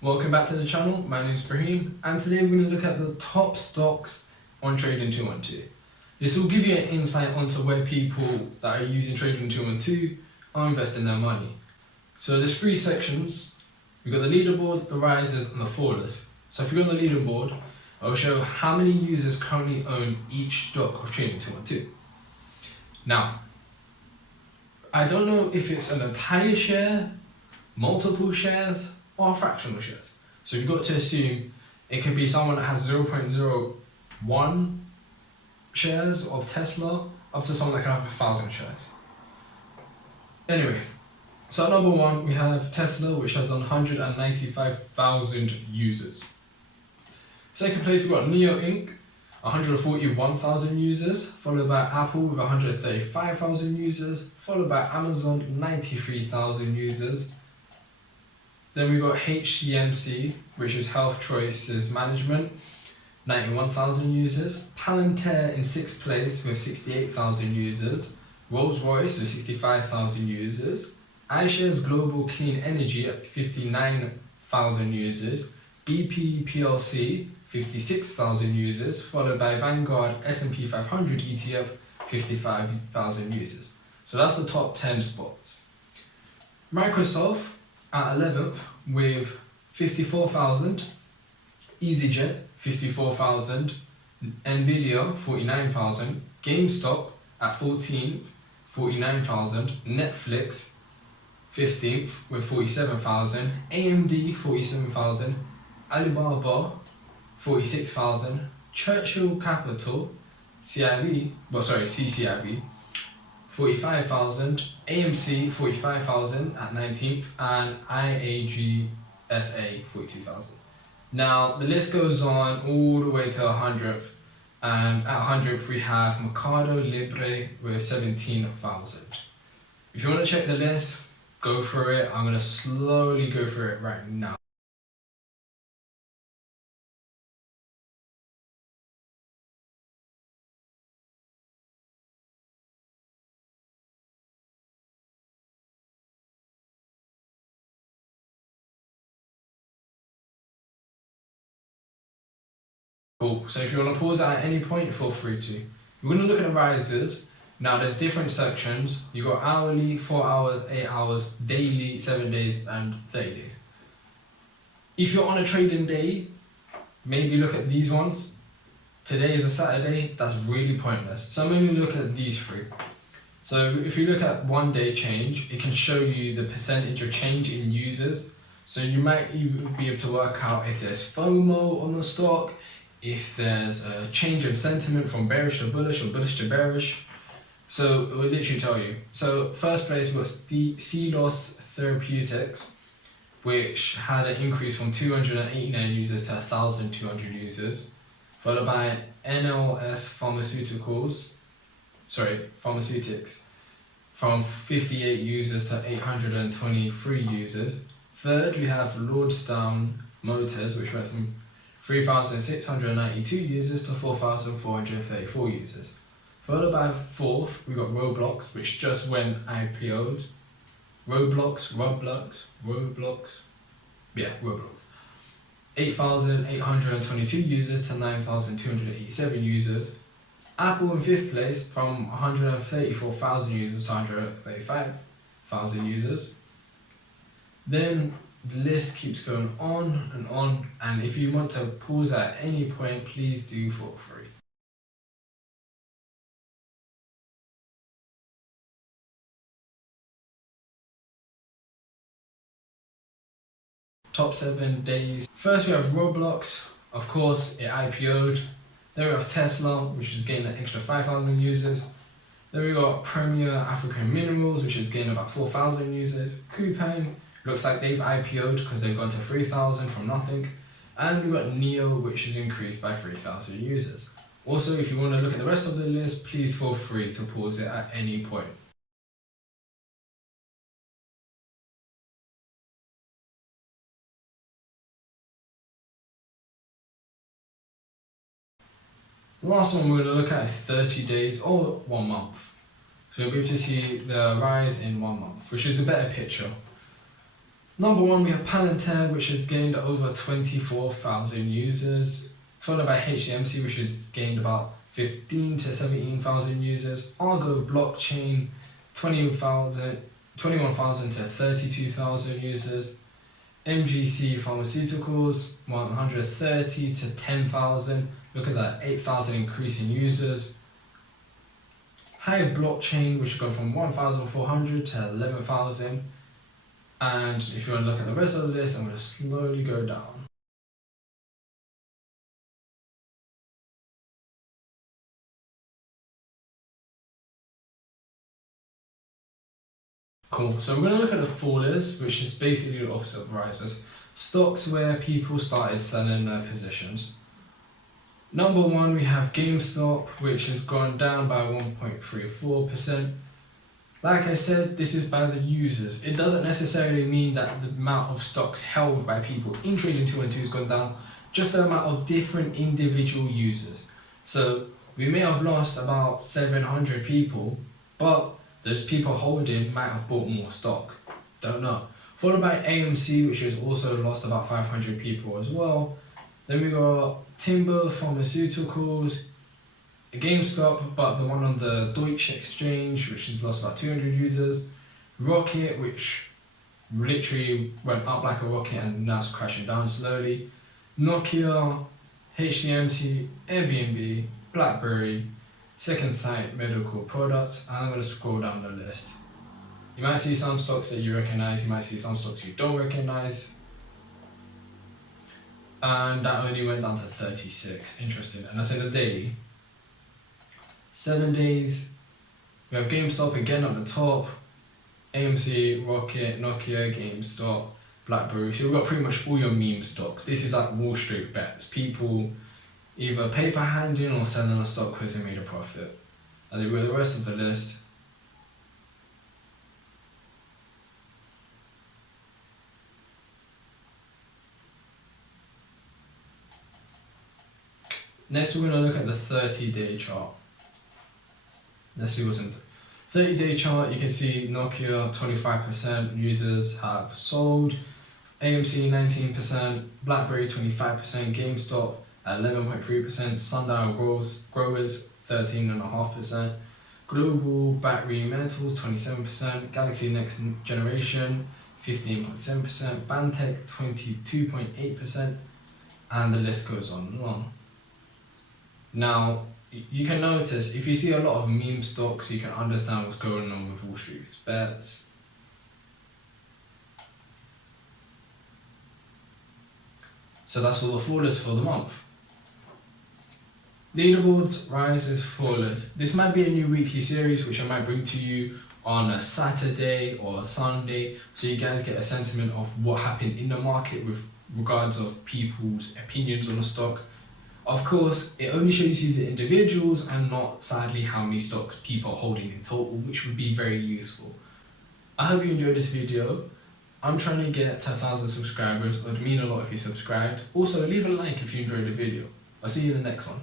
Welcome back to the channel. My name is Brahim, and today we're going to look at the top stocks on Trading 212. This will give you an insight onto where people that are using Trading 212 are investing their money. So there's three sections. We've got the leaderboard, the risers, and the fallers. So if you go on the leaderboard, I'll show how many users currently own each stock of Trading 212. Now, I don't know if it's an entire share, multiple shares, or fractional shares. So you've got to assume it could be someone that has 0.01 shares of Tesla up to someone that can have 1,000 shares. Anyway, so at number one, we have Tesla, which has 195,000 users. Second place, we've got Neo Inc., 141,000 users, followed by Apple with 135,000 users, followed by Amazon, 93,000 users. Then we got HCMC, which is Health Choices Management, 91,000 users. Palantir in 6th place with 68,000 users. Rolls-Royce with 65,000 users. iShares Global Clean Energy at 59,000 users. BP PLC, 56,000 users, followed by Vanguard S&P 500 ETF, 55,000 users. So that's the top 10 spots. Microsoft at 11th with 54,000, EasyJet 54,000, Nvidia 49,000, GameStop at 14th 49,000, Netflix 15th with 47,000, AMD 47,000, Alibaba 46,000, Churchill Capital CCIV 45,000, AMC 45,000 at 19th, and IAGSA 42,000. Now the list goes on all the way to 100th, and at 100th we have Mercado Libre with 17,000. If you want to check the list, go through it. I'm going to slowly go through it right now. Cool, so if you want to pause it at any point, feel free to. We're going to look at the risers. Now there's different sections. You got hourly, 4 hours, 8 hours, daily, 7 days, and 30 days. If you're on a trading day, maybe look at these ones. Today is a Saturday, that's really pointless. So I'm only looking at these three. So if you look at 1 day change, it can show you the percentage of change in users. So you might even be able to work out if there's FOMO on the stock, if there's a change in sentiment from bearish to bullish or bullish to bearish. So it will literally tell you. So first place was the CLOS Therapeutics, which had an increase from 289 users to 1,200 users, followed by NLS Pharmaceutics, from 58 users to 823 users. Third, we have Lordstown Motors, which went from 3,692 users to 4,434 users. Followed by fourth, we got Roblox, which just went IPO'd. Roblox. 8,822 users to 9,287 users. Apple in 5th place from 134,000 users to 135,000 users. Then the list keeps going on, and if you want to pause at any point, please do feel free. Top 7 days. First we have Roblox, of course it IPO'd. Then we have Tesla, which has gained an extra 5,000 users. Then we got Premier African Minerals, which has gained about 4,000 users. Coupang, looks like they've IPO'd because they've gone to 3,000 from nothing. And we've got Neo, which has increased by 3,000 users. Also, if you want to look at the rest of the list, please feel free to pause it at any point. The last one we're going to look at is 30 days or 1 month. So you'll be able to see the rise in 1 month, which is a better picture. Number 1 we have Palantir, which has gained over 24,000 users, followed by HDMC, which has gained about 15 to 17,000 users, Argo Blockchain 21,000 to 32,000 users, MGC Pharmaceuticals 130 to 10,000, look at that, 8,000 increase in users. Hive Blockchain, which has gone from 1,400 to 11,000. And if you want to look at the rest of the list, I'm going to slowly go down. Cool, so we're going to look at the fallers, which is basically the opposite of risers. Stocks where people started selling their positions. Number 1, we have GameStop, which has gone down by 1.34%. Like I said, this is by the users. It doesn't necessarily mean that the amount of stocks held by people in Trading 212 has gone down, just the amount of different individual users. So we may have lost about 700 people, but those people holding might have bought more stock. Don't know. Followed by AMC, which has also lost about 500 people as well. Then we got Timber Pharmaceuticals, GameStop, but the one on the Deutsche Exchange, which has lost about 200 users. Rocket, which literally went up like a rocket and now it's crashing down slowly. Nokia, HDMC, Airbnb, BlackBerry, Second Sight Medical Products, and I'm going to scroll down the list. You might see some stocks that you recognize, you might see some stocks you don't recognize. And that only went down to 36. Interesting. And that's in the daily. 7 days. We have GameStop again at the top. AMC, Rocket, Nokia, GameStop, BlackBerry. So we've got pretty much all your meme stocks. This is like Wall Street bets. People either paper handing or selling a stock because they made a profit. And then with the rest of the list. Next we're going to look at the 30-day chart. Let's see what's in the 30-day chart. You can see Nokia 25% users have sold, AMC 19%, BlackBerry 25%, GameStop at 11.3%, Sundial Growers 13.5%, Global Battery Metals 27%, Galaxy Next Generation 15.7%, Bantech 22.8%, and the list goes on and on. Now, you can notice, if you see a lot of meme stocks, you can understand what's going on with Wall Street's bets. So that's all the fallers for the month. Leaderboards, rises, fallers. This might be a new weekly series which I might bring to you on a Saturday or a Sunday, so you guys get a sentiment of what happened in the market with regards of people's opinions on the stock. Of course, it only shows you the individuals and not, sadly, how many stocks people are holding in total, which would be very useful. I hope you enjoyed this video. I'm trying to get to 1,000 subscribers. It would mean a lot if you subscribed. Also, leave a like if you enjoyed the video. I'll see you in the next one.